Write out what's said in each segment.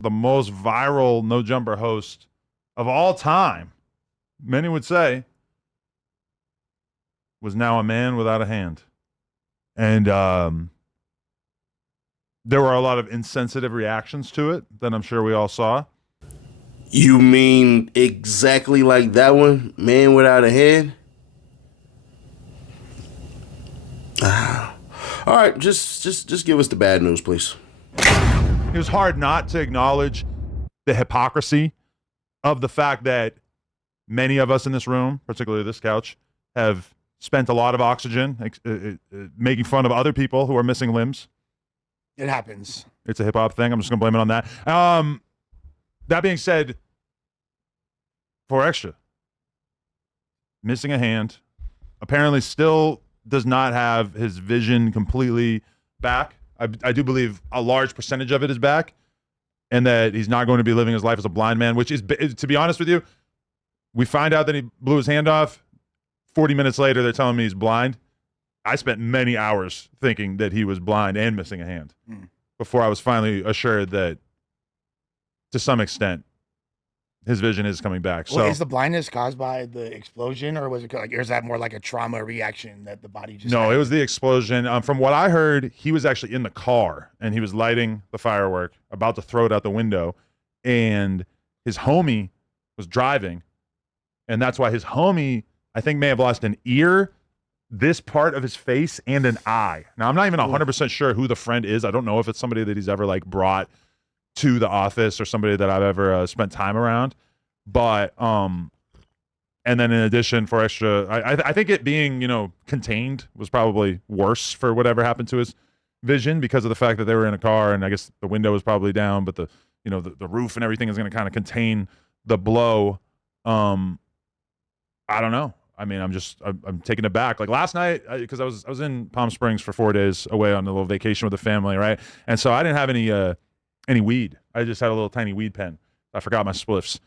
the most viral no jumper host of all time, many would say, was now a man without a hand. And there were a lot of insensitive reactions to it that I'm sure we all saw. You mean exactly like that one, man without a hand? All right, just give us the bad news, please. It was hard not to acknowledge the hypocrisy of the fact that many of us in this room, particularly this couch, have spent a lot of oxygen making fun of other people who are missing limbs. It happens. It's a hip hop thing. I'm just going to blame it on that. That being said, 4EXTRA, missing a hand, apparently still does not have his vision completely back. I do believe a large percentage of it is back, and that he's not going to be living his life as a blind man, which is, to be honest with you, we find out that he blew his hand off. 40 minutes later, they're telling me he's blind. I spent many hours thinking that he was blind and missing a hand before I was finally assured that, to some extent, his vision is coming back. Well, so is the blindness caused by the explosion, or was it like, or is that more like a trauma reaction that the body just? No, had? it was the explosion. From what I heard, he was actually in the car and he was lighting the firework, about to throw it out the window, and his homie was driving, and that's why his homie, I think, may have lost an ear, this part of his face, and an eye. Now, I'm not even 100% sure who the friend is. I don't know if it's somebody that he's ever like brought to the office or somebody that I've ever spent time around. But and then in addition, 4EXTRA, I think it being, contained was probably worse for whatever happened to his vision, because of the fact that they were in a car, and I guess the window was probably down, but the roof and everything is going to kind of contain the blow. I don't know. I mean, I'm taken aback. Like last night, because I was in Palm Springs for 4 days away on a little vacation with the family, right? And so I didn't have any weed. I just had a little tiny weed pen. I forgot my spliffs.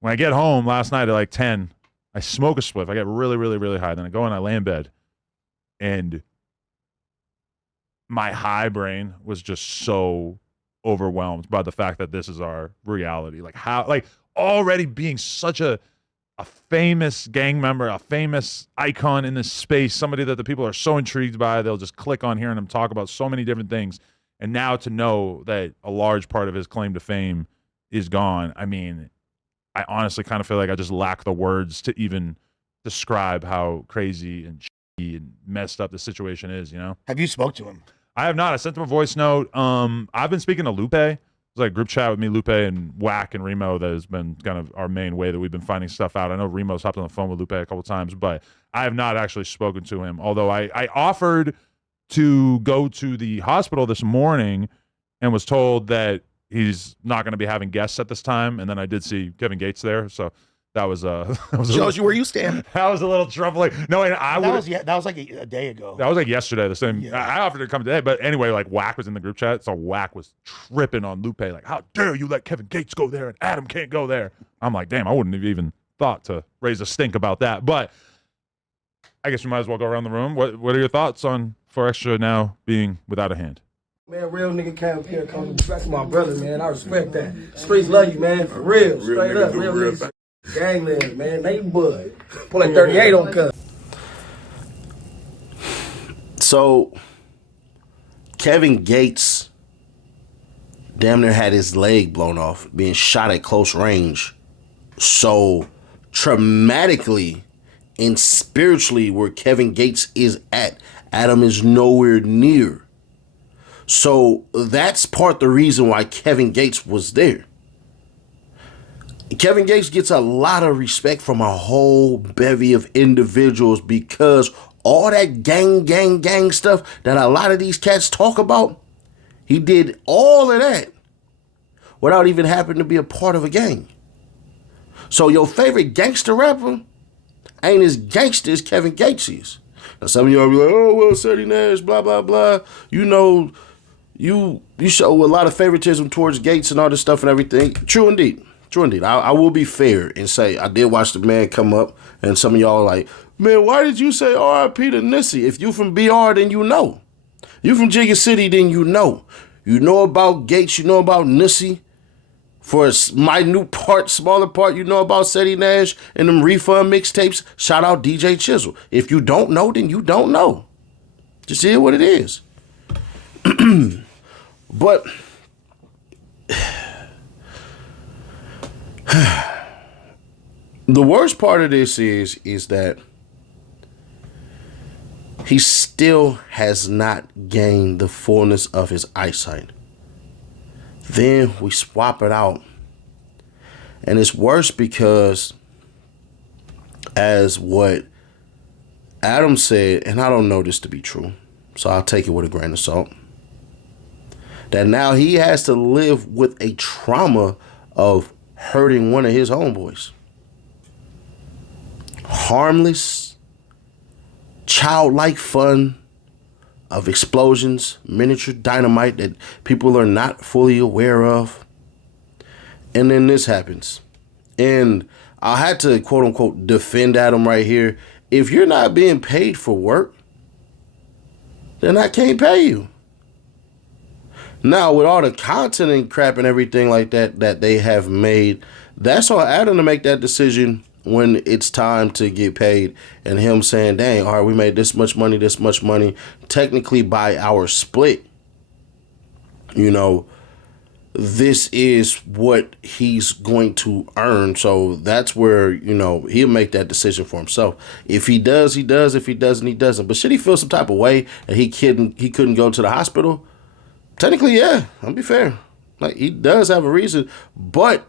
When I get home last night at like 10, I smoke a spliff. I get really, really, really high. Then I go and I lay in bed, and my high brain was just so overwhelmed by the fact that this is our reality. Like how, like already being such a famous gang member, a famous icon in this space, somebody that the people are so intrigued by, they'll just click on hearing him talk about so many different things. And now to know that a large part of his claim to fame is gone, I mean, I honestly kind of feel like I just lack the words to even describe how crazy and shitty and messed up the situation is, Have you spoke to him? I have not. I sent him a voice note. I've been speaking to Lupe. It's like a group chat with me, Lupe, and Whack and Remo that has been kind of our main way that we've been finding stuff out. I know Remo's hopped on the phone with Lupe a couple times, but I have not actually spoken to him, although I offered to go to the hospital this morning and was told that he's not going to be having guests at this time, and then I did see Kevin Gates there, so that was shows you where you stand. That was a little troubling. No, and that was like a day ago. That was like yesterday. The same. Yeah. I offered to come today, but anyway, like Whack was in the group chat, so Whack was tripping on Lupe, like, how dare you let Kevin Gates go there and Adam can't go there? I'm like, damn, I wouldn't have even thought to raise a stink about that. But I guess we might as well go around the room. What are your thoughts on 4EXTRA now being without a hand? Man, real nigga came up here, come back to my brother, man. I respect that. Streets love you, man, for real. Straight up, real niggas. Gangland, man, neighborhood. Pull that 38 on cuz. So, Kevin Gates damn near had his leg blown off, being shot at close range. So, traumatically and spiritually, where Kevin Gates is at, Adam is nowhere near. So, that's part the reason why Kevin Gates was there. Kevin Gates gets a lot of respect from a whole bevy of individuals because all that gang stuff that a lot of these cats talk about, he did all of that without even happening to be a part of a gang. So your favorite gangster rapper ain't as gangster as Kevin Gates is. Now some of y'all be like, oh, well, Sadie Nash, blah, blah, blah. You show a lot of favoritism towards Gates and all this stuff and everything. True indeed. I will be fair and say I did watch the man come up, and some of y'all are like, man, why did you say R.I.P. to Nissy? If you from BR, then you know. You from Jigga City, then you know. You know about Gates, you know about Nissy. For a minute part, smaller part, you know about Seti Nash and them refund mixtapes. Shout out DJ Chisel. If you don't know, then you don't know. Just hear what it is. But the worst part of this is that he still has not gained the fullness of his eyesight. Then we swap it out. And it's worse because, as what Adam said, and I don't know this to be true, so I'll take it with a grain of salt, that now he has to live with a trauma of hurting one of his homeboys. Harmless, childlike fun of explosions, miniature dynamite that people are not fully aware of. And then this happens. And I had to, quote unquote, defend Adam right here. If you're not being paid for work, then I can't pay you. Now, with all the content and crap and everything like that they have made, that's on Adam to make that decision when it's time to get paid, and him saying, dang, all right, we made this much money, technically by our split. You know, this is what he's going to earn. So that's where, you know, he'll make that decision for himself. If he does, he does. If he doesn't, he doesn't. But should he feel some type of way that he couldn't go to the hospital? Technically, yeah, I'll be fair. Like, he does have a reason, but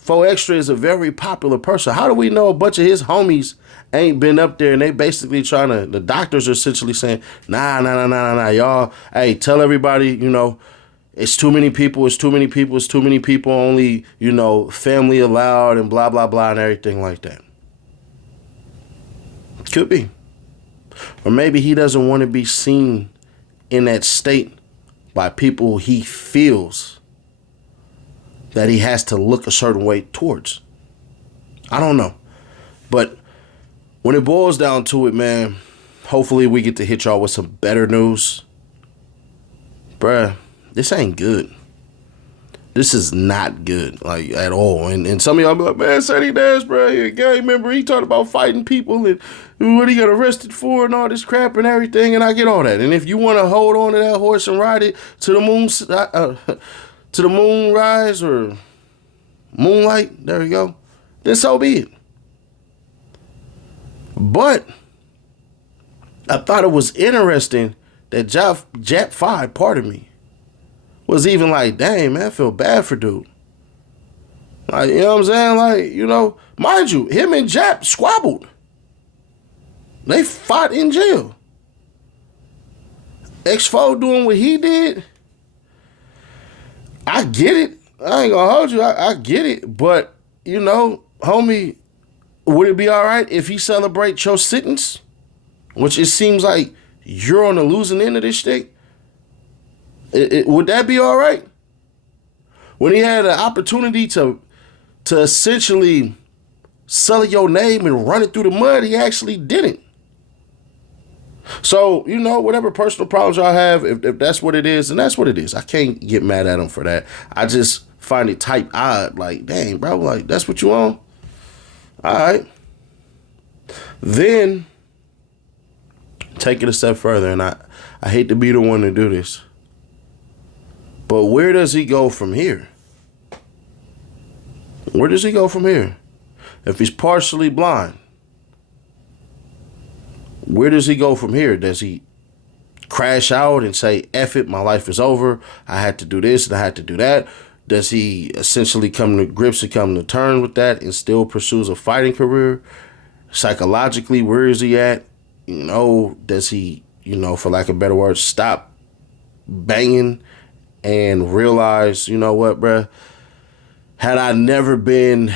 4EXTRA is a very popular person. How do we know a bunch of his homies ain't been up there and they basically the doctors are essentially saying, nah, y'all, hey, tell everybody, you know, it's too many people, only, you know, family allowed and blah, blah, blah and everything like that. Could be. Or maybe he doesn't want to be seen in that state by people he feels that he has to look a certain way towards. I don't know. But when it boils down to it, man, hopefully we get to hit y'all with some better news. Bruh, this ain't good. This is not good, like, at all. And some of y'all be like, man, Seti Nash, bro, he a gang member. He talked about fighting people and what he got arrested for and all this crap and everything, and I get all that. And if you want to hold on to that horse and ride it to the moon, to the moonrise or moonlight, there we go, then so be it. But I thought it was interesting that Jap 5, part of me, was even like, dang, man, I feel bad for dude. Like, you know what I'm saying? Like, you know, mind you, him and Jap squabbled. They fought in jail. X4 doing what he did, I get it. I ain't gonna hold you. I get it. But, you know, homie, would it be all right if he celebrates your sentence? Which it seems like you're on the losing end of this shit. Would that be all right? When he had an opportunity to essentially sully your name and run it through the mud, he actually didn't. So, you know, whatever personal problems y'all have, if that's what it is, then that's what it is. I can't get mad at him for that. I just find it type odd. Like, dang, bro, like, that's what you want? All right. Then, take it a step further, and I hate to be the one to do this, but where does he go from here? Where does he go from here? If he's partially blind, where does he go from here? Does he crash out and say, F it, my life is over, I had to do this and I had to do that? Does he essentially come to grips and come to terms with that and still pursues a fighting career? Psychologically, where is he at? You know, does he, you know, for lack of better words, stop banging and realize, you know what, bruh, had I never been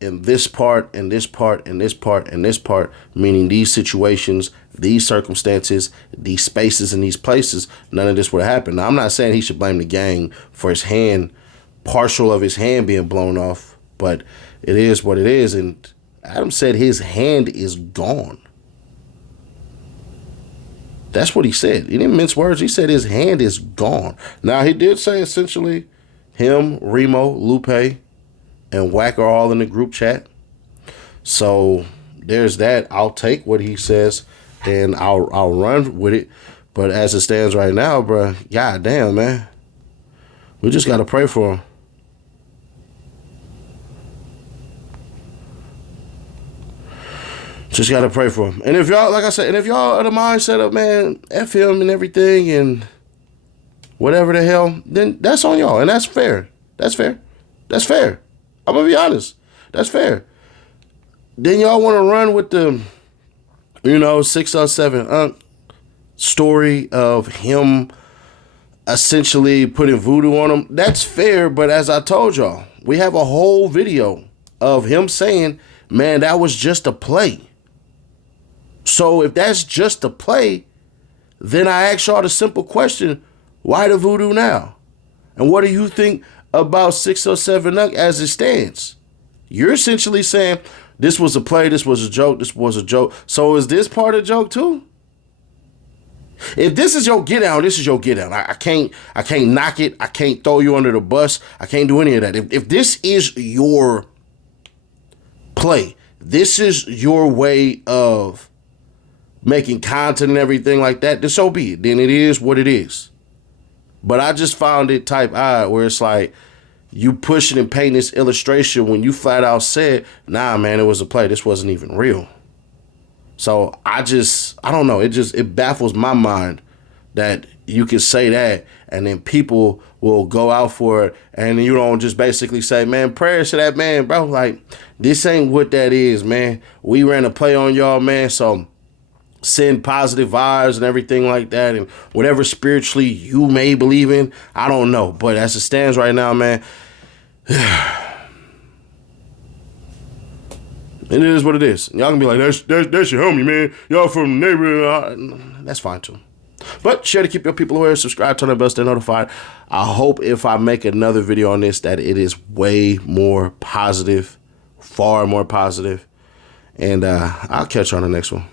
in this part, and this part, and this part, and this part, meaning these situations, these circumstances, these spaces, and these places, none of this would have happened. Now, I'm not saying he should blame the gang for his hand, partial of his hand being blown off, but it is what it is. And Adam said his hand is gone. That's what he said. He didn't mince words. He said his hand is gone. Now, he did say essentially him, Remo, Lupe, and Wack are all in the group chat. So there's that. I'll take what he says and I'll run with it. But as it stands right now, bro, god damn, man. We just gotta pray for him. Just gotta pray for him. And if y'all, like I said, and if y'all are the mindset of, man, F him and everything and whatever the hell, then that's on y'all. And that's fair. That's fair. That's fair. I'm gonna be honest. That's fair. Then y'all want to run with the, 607 story of him essentially putting voodoo on him. That's fair, but as I told y'all, we have a whole video of him saying, man, that was just a play. So if that's just a play, then I ask y'all the simple question, why the voodoo now? And what do you think about 607 as it stands? You're essentially saying, this was a play, this was a joke, this was a joke. So is this part of the joke too? If this is your get down, this is your get down. I can't knock it. I can't throw you under the bus. I can't do any of that. If this is your play, this is your way of making content and everything like that, then so be it. Then it is what it is. But I just found it type odd where it's like you pushing and painting this illustration when you flat out said, nah, man, it was a play. This wasn't even real. So I don't know. It baffles my mind that you can say that and then people will go out for it and you don't just basically say, man, prayers to that man, bro. Like, this ain't what that is, man. We ran a play on y'all, man. So send positive vibes and everything like that. And whatever spiritually you may believe in, I don't know. But as it stands right now, man, it is what it is. Y'all can be like, that's your homie, man. Y'all from the neighborhood. That's fine, too. But share to keep your people aware. Subscribe, turn on the bell, stay notified. I hope if I make another video on this that it is way more positive, far more positive. And I'll catch you on the next one.